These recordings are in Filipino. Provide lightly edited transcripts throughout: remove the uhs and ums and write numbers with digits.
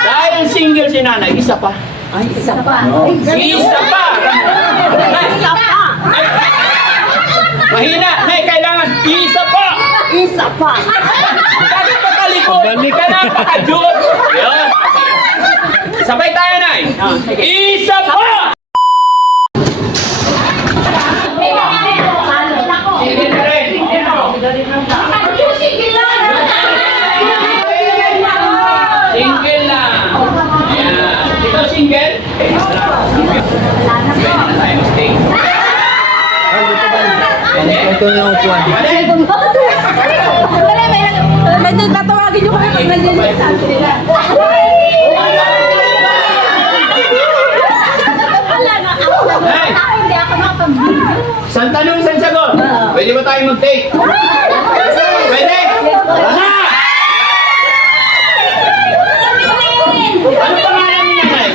Dahil single si nanay, isa pa. Ay, isa pa. Isa pa! Isa pa. Mahina! Nay, kailangan isa pa! Isa pa. Bakit patalikod? Ka napakadun! Yan! Sabay tayo, Nay! Isa pa! Single pa rin! Single lang! Yan! Ito single? Ito yung upuan. Medyo tatawagin nyo kami pag nandiyan yung sabi nila. Wala na ako. Hindi ako makapag-video. Isang tanong, isang sagot. Pwede ba tayo mag-take? Pwede? Tara! Ano pangalan ni nanay?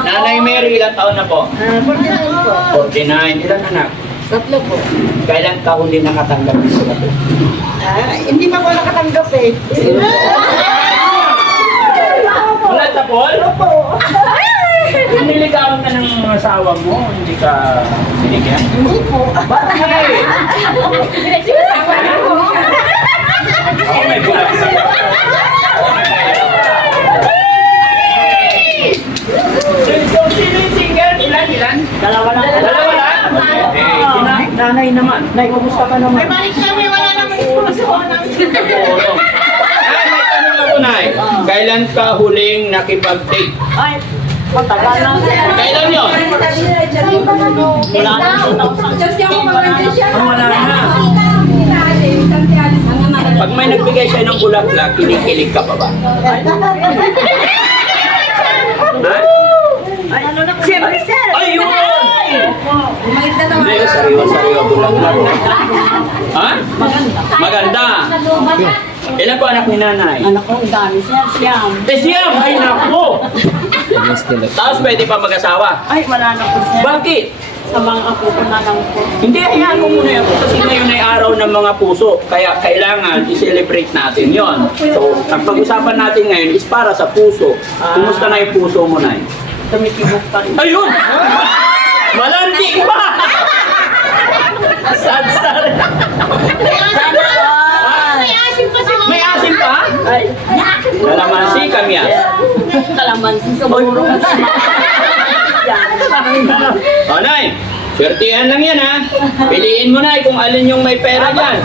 Nanay Mary, ilang taon na po? 49. Ilan anak? 3 po. Kailan ka huli nakatanggap ng sulat? Hindi pa ako nakatanggap eh. Wala sa Paul? Opo. Niligawan ka ng asawa mo, hindi ka binigyan? Hindi po. Bakit? Oh my God! So, sino yung single? Ilan? Dalawa lang. Dalawa lang? Okay. Nanay naman. Nay, kumusta ka naman? May balik kami, wala naman sponsor ng Ay, may tanong ako, Nay. Kailan ka huling nakipag-date? Ay, matagal na. Kailan yun? Wala na. Wala na. Pag may nagbigay siya ng bulaklak, kinikilig ka pa ba? Ha? Siyempre, sir. Ay, yun! Maganda naman. Hindi, sariwa bulaklak. Ha? Maganda. Ilan po anak ni nanay? Anak ko, ang dami, sir. Siyam. Siyam! Ay, naku! Tapos pwede pa mag-asawa. Ay, wala na po, sir. Bakit? Sa mga apo ko na lang po. Hindi, hayaan mo muna yan. Kasi ngayon ay araw ng mga puso. Kaya kailangan i-celebrate natin yon. So, ang pag-usapan natin ngayon is para sa puso. Kumusta na yung puso mo, Nay? Tumitibok pa rin. Ayun! Malandi pa! Sad. May asim pa sa May asim pa? Ay, Kalamansi, kamyas. kalamansi sa buro. O, Nay, swertihan lang yan, ha? Piliin mo, Nay, kung alin yung may pera dyan.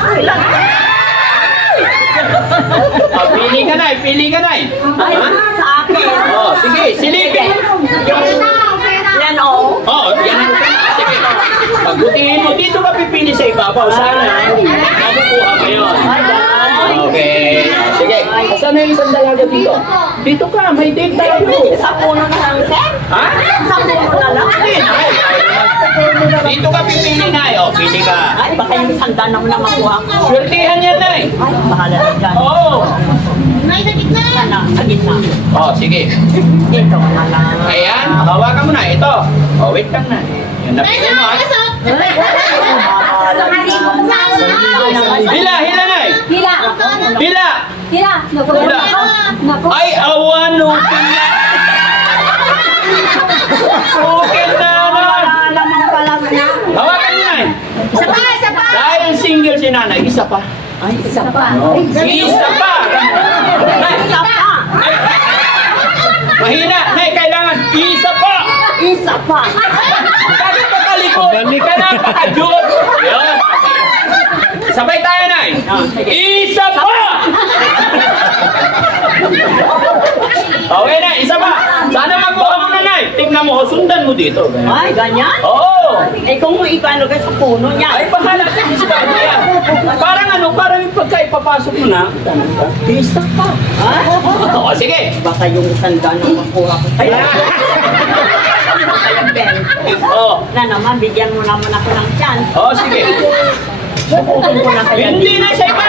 O, pili ka, Nay. Ay, Ha? sa akin. O, sige, silipin. Yan, oo. Oo, yan ang sige. Pagbutihin mo, dito ka pipili sa ibabaw. Sana, makukuha mo yun. Okay. Sige. Saan na yung isang dalaga dito? Dito ka, may date tayo. Sa puno na lang, sir. Ha? Sa puno na lang. Hindi na. Dito ka pipili na. O, pili ka. Ay, baka yung sandaan naman na makuha ko. Swertihan yan, Nay. Ay, bahala na dyan. Oo. Ay, sa gitna. Sana, sa gitna. O, sige. Dito na lang. Ayan, hawakan mo na. Ito. O, wait lang na. Yan, napili mo, ha? Hila, Nay. Hila. Hila. Hila. Naku. Ay, awan, okay na. Okay na naman. Naman pala na. Hawakan niyo, Nay. Isa pa. Dahil single si nanay, isa pa. Ay, isa pa. Isa pa! Nay, Isa pa. mahina! Nay, kailangan isa pa! Isa pa. Bakit patalikod? Ka napakadun! Yan! Sabay tayo, Nay! Isa pa! Okay na, isa pa! Sana makuha mo na, Nay! Tingnan mo, sundan mo dito. Ay, ganyan? Oo! Eh, kung ikaw ka sa puno niya. Ay, bahala ka sa yan. Parang parang yung pagka ipapasok mo na. Isa pa. O, sige. Baka yung sandaan na makuha ko. Ay, O, na naman, bigyan mo naman ako ng chance. o, sige. Sukutin ko na kaya. Hindi na siya iba.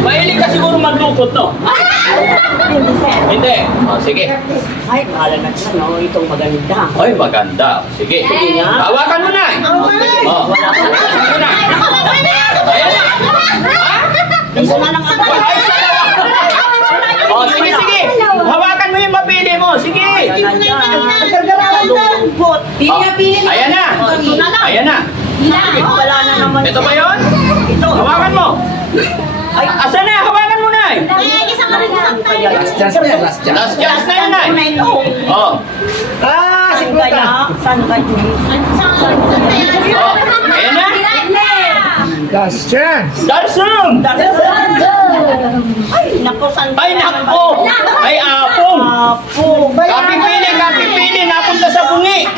Mahilig ka siguro maglukot, no? Hindi, sir. Hindi. O, sige. Ay, bahala na siya, no? Itong maganda. Ay, maganda. Sige. Sige nga. Hawakan mo na. O, hawakan mo na. Ayan na. Ha? Isa na lang ako. Ay, sa lawa. O, sige, sige. Ayan na. Ayan na. Wala na naman. Ito ba yun? Ito. Hawakan mo. Ay, asa na? Hawakan mo na eh. Last chance na yan, last chance. Last chance na yun Ano na eh. ito? Oh. Saan kaya? Saan kaya? Oh. Ayan na. Last chance. Darsum! Ay, naku, saan Ay, nako! Ay, apong! Apo. Kapipili, napunta sa bungi.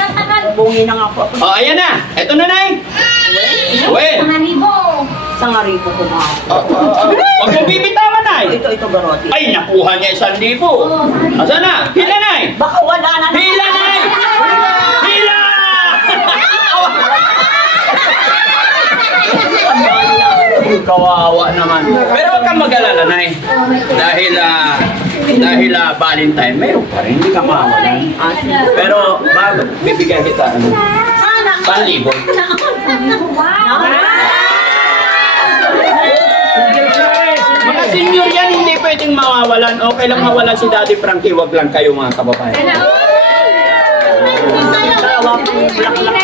Bungi na nga po ako. Oh, ayan na. Ito na, Nay. Well. Sa ngaripo ko na. Huwag mo bibitawan, Nay. Ito, garoti. Ay, nakuha niya 1,000. Asa na? Hila, Nay. Baka wala na. Hila, Nay! Hila! Kawawa naman. Pero huwag kang mag-alala, Nay. Dahil Valentine, mayroon pa rin. Hindi ka mawalan. Pero bago, bibigyan kita. Sana. 1,000. Mga senior yan, hindi pwedeng mawawalan. Okay lang mawalan si Daddy Frankie, wag lang kayo mga kababayan.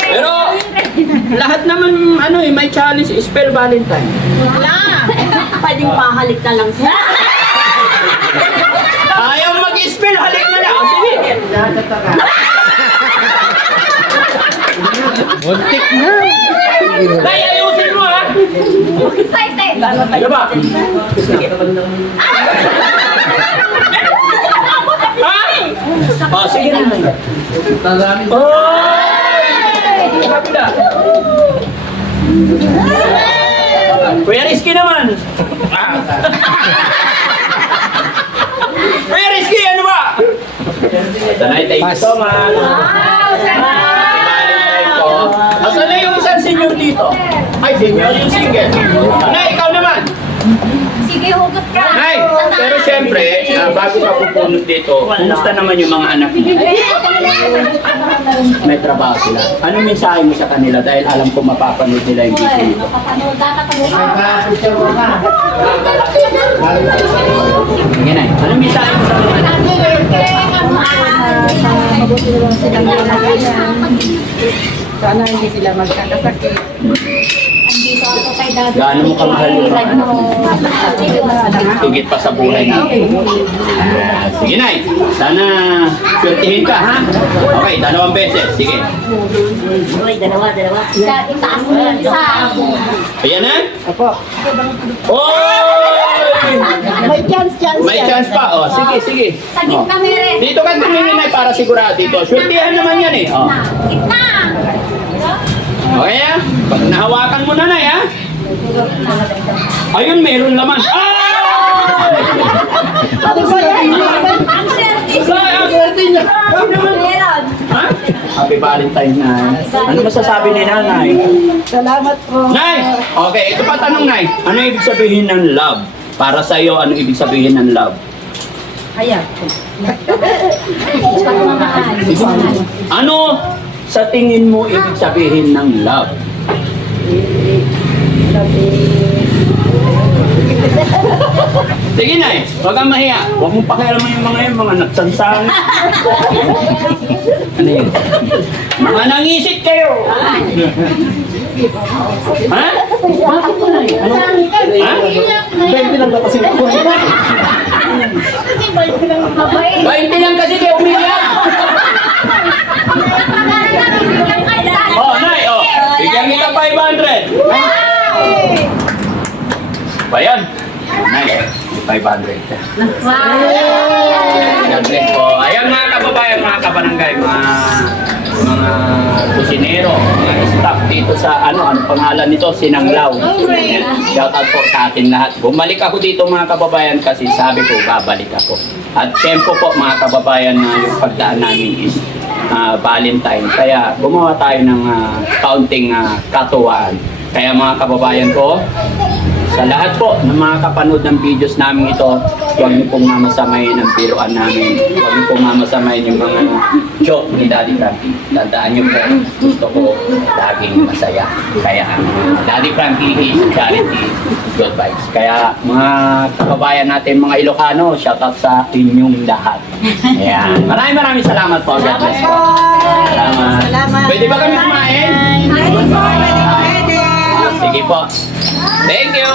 Pero lahat naman may challenge, spell Valentine. Pwedeng pahalik na lang siya. Ayaw mag-spell, halik na lang. Sige. Muntik na. Nay, ayusin mo ha. Diba? Ha? Oh, sige na. Kapila. Kuya Rizky naman. Kuya Rizky, ano ba? Tonight, thank you so much. Valentine ko. Asan na yung isang senior dito? Ay, senior yung single. Nay, ikaw naman. Sige, hugot ka. Nay, pero syempre, bago ka pupunod dito, kumusta naman yung mga anak mo? May trabaho sila. Ano mensahe mo sa kanila dahil alam ko mapapanood nila yung video nito? Napapanood ka. Sige, Nay. Ano mensahe mo sa kanila? Mabuti na lang silang sana hindi sila magkakasakit. Andito ako kay Daddy. Gaano mo kamahal yung mga anak mo? Higit pa sa buhay natin. Sige, Nay. Sana swertihin ka, ha? Okay, 2 beses. Sige. Uy, dalawa. Itaas mo yung isa. Ayan na? Opo. Oy! May chance. May chance pa. Oh, sige. Sa Oh. gitna, Mere. Dito ka tumingin, Nay, para sigurado dito. Swertihan naman yan eh. Oh. Gitna. Okay, ha? Pag nahawakan mo na, Nay, ha? Ayun, meron laman. Ay! Meron. Ha? Happy Valentine, Nay. Ano masasabi ni Nanay? Salamat po. Nay! Okay, ito pa tanong, Nay. Ano ibig sabihin ng love? Para sa iyo, ano ibig sabihin ng love? Ayan. Ano sa tingin mo ibig sabihin ng love? Sige, Nay. Huwag kang mahiya. Huwag mong pakialaman yung mga nagsansang. Ano yun? Mga nangisit kayo! Ha? Bakit po, Nay? Ano? Ha? 20 lang ba kasi ako? 20 lang kasi kayo umiyak! Oh, Nay, oh. Bigyan kita 500. Ba yan? Nay, 500. God bless po. Ayan mga kababayan, mga kabarangay, mga kusinero, mga staff dito sa ano pangalan nito, Sinanglaw. Shout out po sa atin lahat. Bumalik ako dito mga kababayan kasi sabi ko babalik ako. At tempo po mga kababayan na yung pagdaan namin is Valentine. Kaya gumawa tayo ng kaunting katuwaan. Kaya mga kababayan ko, sa lahat po ng mga kapanood ng videos namin ito, huwag niyo pong mamasamayin ang biruan namin. Huwag niyo pong mamasamayin yung mga joke ni Daddy Frankie. Tandaan niyo po, gusto ko laging masaya. Kaya Daddy Frankie is charity. Good vibes. Kaya mga kababayan natin, mga Ilocano, shout out sa inyong lahat. Ayan. Maraming salamat po. God bless po. Salamat. Pwede ba kami kumain? Sige po. Thank you.